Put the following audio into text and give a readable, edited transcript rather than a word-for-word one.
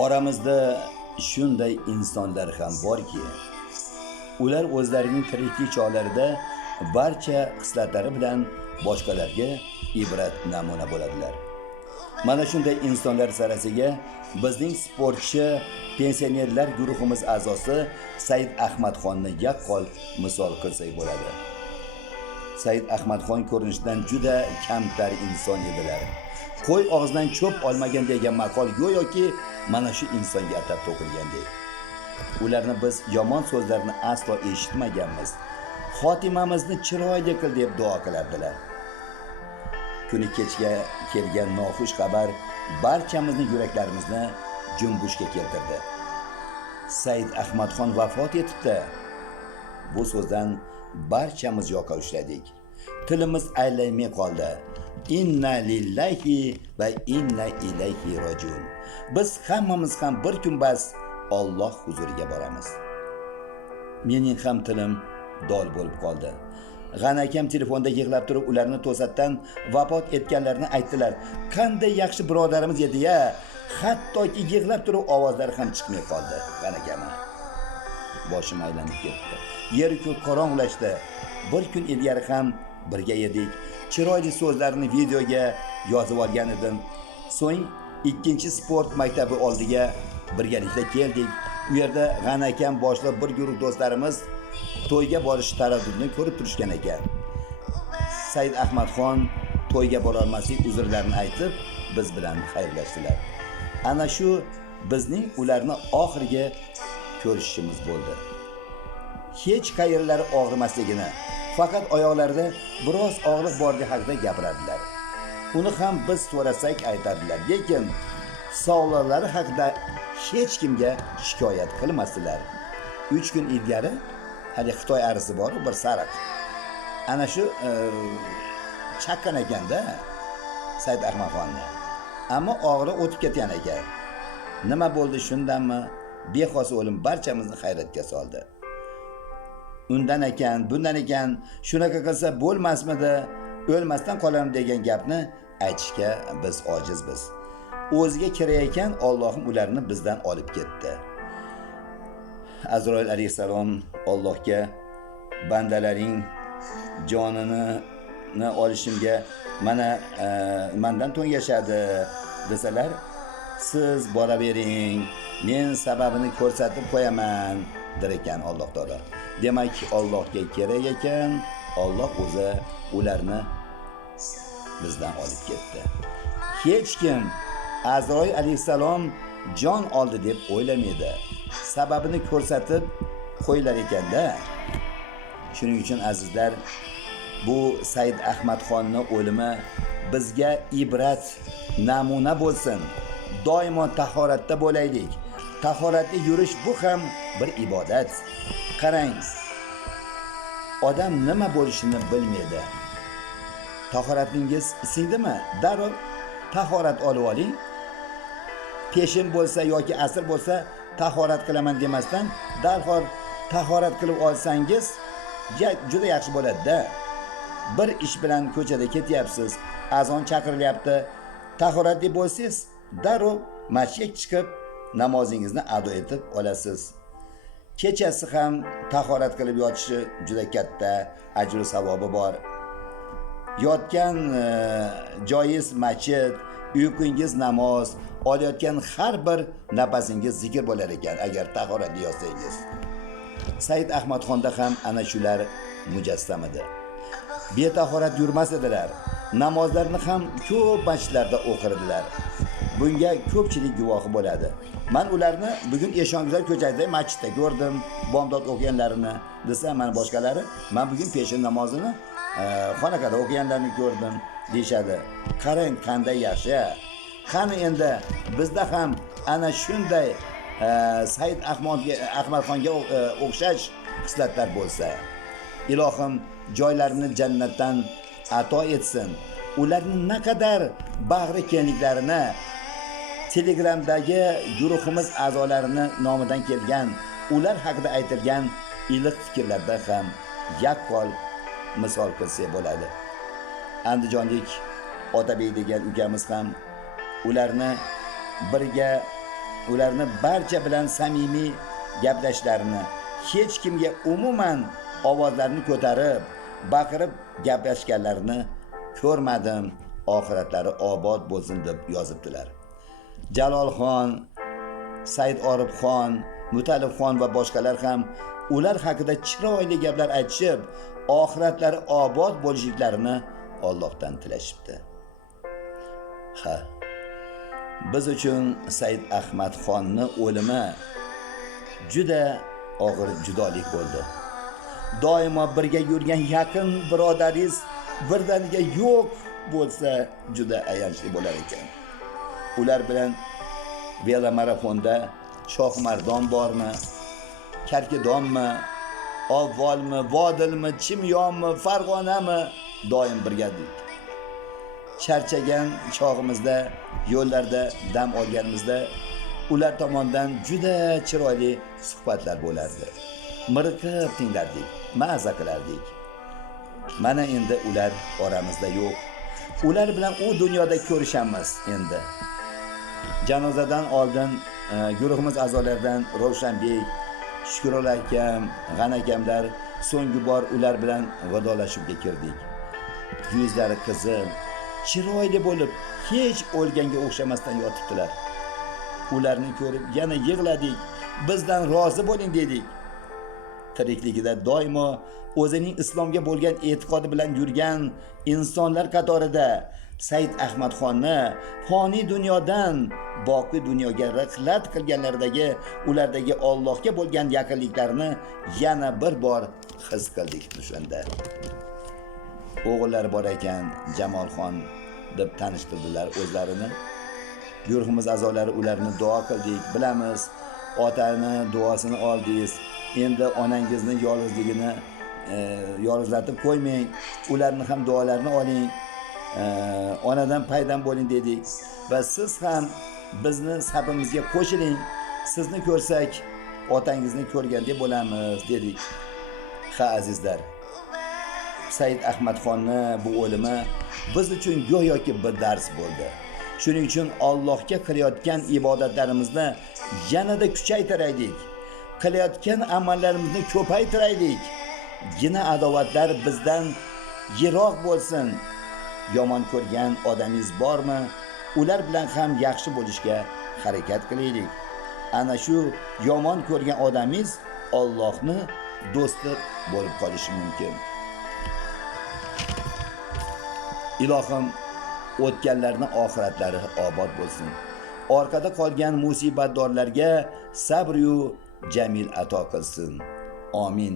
Oramizda shunday insonlar ham borki, ular o'zlarining tiriklik chog'larida barcha xislatlari bilan boshqalarga ibrat namuna bo'ladilar. Mana shunday insonlar sarasiga bizning sportchi pensionerlar guruhimiz a'zosi Said Ahmadxonni yaqqol misol qilsak bo'ladi. Said Ahmadxon ko'rinishdan juda kamtar inson edilar. Qo'y og'zidan cho'p olmagan degan maqol go'yoki mana shu insonga atab to'qilgandek. Ularni biz yomon so'zlarni aslo eshitmaganmiz. Xotimamizni chiroyli qil deb duo qilardilar. Kuni kechga kelgan noxush xabar barchamizning yuraklarimizni junbushga keltirdi. Said Ahmadxon vafot etibdi. Bu so'zdan barchamiz yoqa ushladik. Tilimiz aylanmay qoldi. Inna lillahi va inna ilayhi rojiun. Biz hammamiz ham bir kun bas Alloh huzuriga boramiz. Mening ham tilim dol bo'lib qoldi. G'ani akam telefonda yig'lab turib ularni to'satdan vafot etganlarni aytdilar. Qanday yaxshi birodarimiz edi-ya. Hattoki yig'lab turib ovozlari ham chiqmay qoldi. G'ani akam. Boshim aylanib ketdi. Yer-ko'k qorong'ulashdi. Bir kun ilgari ham birga edik. Chiroyli so'zlarni videoga yozib olgan edim. So'ng ikkinchi sport maktabi oldiga birgalikda keldik. U yerda G'ani akam boshliq bir guruh do'stlarimiz to'yga borish taraddudini ko'rib turishgan ekan. Said Ahmadxon to'yga bora olmaslik uzrlarini aytib, biz bilan xayrlashdilar. Ana shu bizning ularni oxirgi ko'rishimiz bo'ldi. Hech qayerlari og'rimasligini, faqat oyoqlarida biroz og'riq borligi haqida gapiradilar. Uni ham biz so'rasak aytadilar, lekin sog'liqlari haqida hech kimga shikoyat qilmasdilar. 3 kun ilgari hali Xitoy arisi bor, bir sariq. Ana shu chaqqan ekanda Said Ahmadxonni. Ammo og'riq o'tib ketgan ekan. Nima bo'ldi shundanmi? Bexos o'lim barchamizni hayratga soldi. Undan ekan, bundan ekan, shunaqa qilsa bo'lmasmidi? O'lmasdan qolaman degan gapni aytishga biz ojizmiz. O'ziga kirayotgan Allohim ularni bizdan olib ketdi. Azroil alayhisalom Allohga bandalaring jonini olishimga mana mendan to'ng yashadi desalar, siz boravering, men sababini ko'rsatib qo'yaman der ekan Alloh taolo. Demak, Allohga kerak ekan, Alloh o'zi ularni bizdan olib ketdi. Hech kim Azroil alayhisalom jon oldi deb o'ylamaydi. Sababini ko'rsatib qo'ylar ekanda. Shuning uchun azizlar, bu Said Ahmadxonning o'limi bizga ibrat, namuna bo'lsin. Doimo tahoratda bo'laylik. Tahoratda yurish bu ham bir ibodat. Qarang, odam nima bo'lishini bilmaydi. Tahoratingiz singdimi? Darrov tahorat olib oling. Peshin bo'lsa yoki asr bo'lsa tahorat qilaman demasdan darhol tahorat qilib olsangiz juda yaxshi bo'ladi-da. Bir ish bilan ko'chada ketyapsiz, azon chaqirilyapti, tahoratli bo'lsangiz, darrov masjidga chiqib namozingizni ado etib olasiz. Kechasi ham tahorat qilib yotishi juda katta ajr va savobi bor. Yotgan joyingiz masjid, uyqungiz namoz, olayotgan har bir nafasingiz zikr bo'lar ekan agar tahoratli yotsangiz. Said Ahmadxonda ham ana shular mujassam edi. Betahorat yurmas edilar. Namozlarni ham ko'p masjidlarda o'qirdilar. Bunga ko'pchilik guvohi bo'ladi. Men ularni bugun Eshongular ko'chasida masjidda ko'rdim, bomdod o'qiganlarini desa, mana boshqalari, men bugun peshin namozini xonaqada o'qiganlarni ko'rdim deyshadi. Qarang qanday yaxshi. Qani endi bizda ham ana shunday Said Ahmadxonga o'xshash xislatlar bo'lsa, ilohim joylarini jannatdan ato etsin. Ularning naqadar bag'ri kenliklarini Telegramdagi guruhimiz a'zolarini nomidan kelgan, ular haqida aytilgan iliq fikrlarda ham yaqqol misol qilsa bo'ladi. Andijonlik Otabek degan ukamiz ham ularni birga ularni barcha bilan samimiy gaplashishlarini, hech kimga umuman ovozlarini ko'tarib, baqirib gaplashganlarini ko'rmadim. Oxiratlari obod bo'lsin deb yozibdilar. Jalolxon, Said Orifxon, Mutalibxon va boshqalar ham ular haqida chiroyli gaplar aytishib, oxiratlari obod bo'lishliklarini Allohdan tilashibdi. Ha, biz uchun Said Ahmadxonni o'limi juda og'ir judolik bo'ldi. Doimo birga yurgan yaqin birodaringiz birdaniga yo'q bo'lsa juda ayanchli bo'lar ekan. Ular bilan velomarafonda Shohmardon bormi, Karkidonmi, Avvalmi, Vodilmi, Chimyonmi, Farg'onami doim birgadik. Charchagan chog'imizda, yo'llarda dam olganimizda ular tomonidan juda chiroyli suhbatlar bo'lardi. Miriqib tinglardik, maza qilardik. Mana endi ular oramizda yo'q. Ular bilan u dunyoda ko'rishamiz endi. Janozadan oldin guruhimiz a'zolaridan Ravshanbek, Shukrul akam, G'an akamlar so'nggi bor ular bilan vidolashibga kirdik. Yuzlari qizil, chiroyli bo'lib, hech o'lganga o'xshamasdan yotibdilar. Ularni ko'rib yana yig'ladik, bizdan rozi bo'ling dedik. Tirikligida doimo o'zining islomga bo'lgan e'tiqodi bilan yurgan insonlar qatorida Said Ahmadxonni foniy dunyodan boqiy dunyoga riqlat qilganlaridagi ulardagi Allohga bo'lgan yaqinliklarini yana bir bor his qildik o'shanda. O'g'illar bor ekan, Jamolxon deb tanishtirdilar o'zlarini. Guruhimiz a'zolari ularni duo qildik, bilamiz. Otani duosini oldingiz. Endi onangizni yolg'izligini yolg'izlatib qo'ymang. Ularni ham duolarini oling. Onadan paydan bo'ling dedik va siz ham bizni safimizga qo'shiling. Sizni ko'rsak, otangizni ko'rgandek bo'lamiz dedik. Ha azizlar, Said Ahmadxonni bu o'limi biz uchun go'yoki bir dars bo'ldi. Shuning uchun Allohga qilayotgan ibodatlarimizni yanada kuchaytiraylik. Qilayotgan amallarimizni ko'paytiraylik. Gina adovatlar bizdan yiroq bo'lsin. Yomon ko'rgan odamingiz bormi? Ular bilan ham yaxshi bo'lishga harakat qilaylik. Ana shu yomon ko'rgan odamingiz Allohni do'sti bo'lib qolishi mumkin. Ilohim o'tganlarning oxiratlari obod bo'lsin. Orqada qolgan musibatdorlarga sabr yu jamil ato qilsin. Amin.